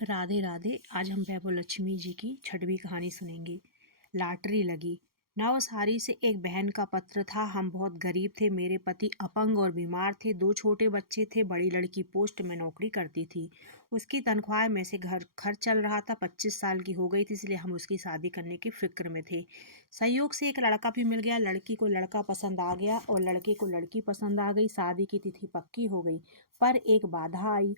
राधे राधे। आज हम वैभव लक्ष्मी जी की छठवीं कहानी सुनेंगे। लॉटरी लगी। नवसारी से एक बहन का पत्र था। हम बहुत गरीब थे। मेरे पति अपंग और बीमार थे। 2 छोटे बच्चे थे। बड़ी लड़की पोस्ट में नौकरी करती थी। उसकी तनख्वाह में से घर खर्च चल रहा था। 25 साल की हो गई थी, इसलिए हम उसकी शादी करने की फिक्र में थे। संयोग से एक लड़का भी मिल गया। लड़की को लड़का पसंद आ गया और लड़के को लड़की पसंद आ गई। शादी की तिथि पक्की हो गई, पर एक बाधा आई।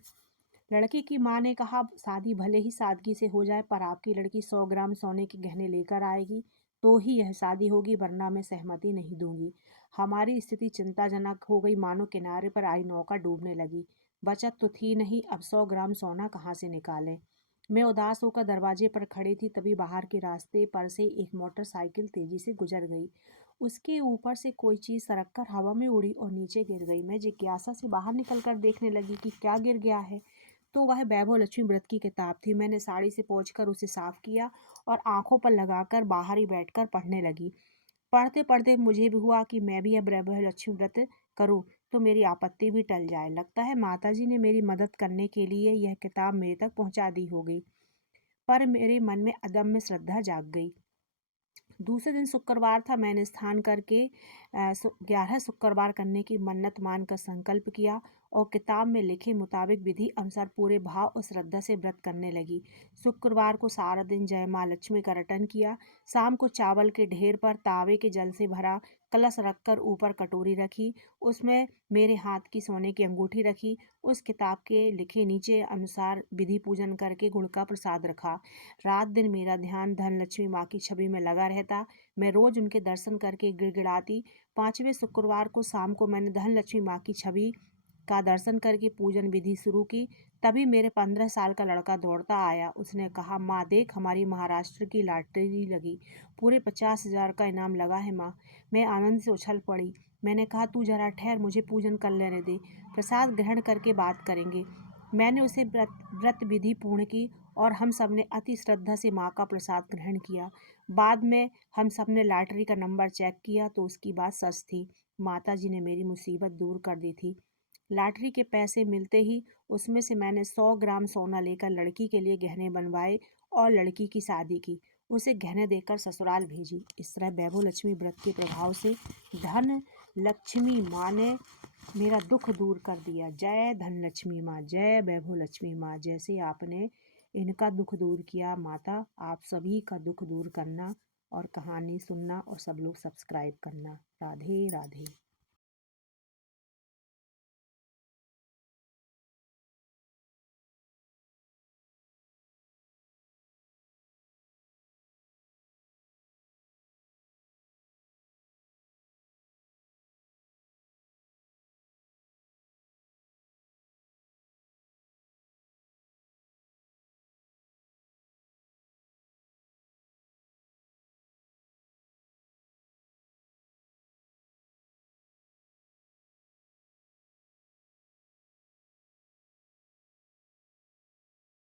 लड़के की माँ ने कहा, शादी भले ही सादगी से हो जाए, पर आपकी लड़की 100 ग्राम सोने के गहने लेकर आएगी तो ही यह शादी होगी, वरना मैं सहमति नहीं दूंगी। हमारी स्थिति चिंताजनक हो गई, मानो किनारे पर आई नौका डूबने लगी। बचत तो थी नहीं, अब 100 ग्राम सोना कहाँ से निकालें। मैं उदास होकर दरवाजे पर खड़ी थी, तभी बाहर के रास्ते पर से एक मोटरसाइकिल तेजी से गुजर गई। उसके ऊपर से कोई चीज सरक कर हवा में उड़ी और नीचे गिर गई। मैं जिज्ञासा से बाहर निकलकर देखने लगी कि क्या गिर गया है, तो वह वैभव लक्ष्मी व्रत की किताब थी। मैंने साड़ी से पोंछकर उसे साफ किया और आंखों पर लगाकर बाहर ही बैठकर पढ़ने लगी। पढ़ते पढ़ते मुझे भी हुआ कि मैं भी अब वैभव लक्ष्मी व्रत करूं तो मेरी आपत्ति भी टल जाए। लगता है माताजी ने मेरी मदद करने के लिए यह किताब मेरे तक पहुंचा दी होगी। पर मेरे मन में अदम्य श्रद्धा जाग गई। दूसरे दिन शुक्रवार था। मैंने स्नान करके 11 शुक्रवार करने की मन्नत मानकर संकल्प किया और किताब में लिखे मुताबिक विधि अनुसार पूरे भाव और श्रद्धा से व्रत करने लगी। शुक्रवार को सारा दिन जय माँ लक्ष्मी का रटन किया। शाम को चावल के ढेर पर तावे के जल से भरा कलश रखकर ऊपर कटोरी रखी, उसमें मेरे हाथ की सोने की अंगूठी रखी। उस किताब के लिखे नीचे अनुसार विधि पूजन करके गुड़ का प्रसाद रखा। रात दिन मेरा ध्यान धन लक्ष्मी माँ की छवि में लगा रहता। मैं रोज उनके दर्शन करके गिड़गिड़ाती। 5वें शुक्रवार को शाम को मैंने धन लक्ष्मी माँ की छवि का दर्शन करके पूजन विधि शुरू की। तभी मेरे 15 साल का लड़का दौड़ता आया। उसने कहा, माँ देख, हमारी महाराष्ट्र की लॉटरी लगी। पूरे 50,000 का इनाम लगा है माँ। मैं आनंद से उछल पड़ी। मैंने कहा, तू जरा ठहर, मुझे पूजन कर लेने दे, प्रसाद ग्रहण करके बात करेंगे। मैंने उसे व्रत विधि पूर्ण की और हम सब ने अति श्रद्धा से माँ का प्रसाद ग्रहण किया। बाद में हम सब ने लॉटरी का नंबर चेक किया तो उसकी बात सच थी। माता जी ने मेरी मुसीबत दूर कर दी थी। लॉटरी के पैसे मिलते ही उसमें से मैंने 100 ग्राम सोना लेकर लड़की के लिए गहने बनवाए और लड़की की शादी की। उसे गहने देकर ससुराल भेजी। इस तरह वैभव लक्ष्मी व्रत के प्रभाव से धन लक्ष्मी माँ ने मेरा दुख दूर कर दिया। जय धन लक्ष्मी माँ, जय वैभव लक्ष्मी माँ। जैसे आपने इनका दुख दूर किया, माता आप सभी का दुख दूर करना और कहानी सुनना और सब लोग सब्सक्राइब करना। राधे राधे।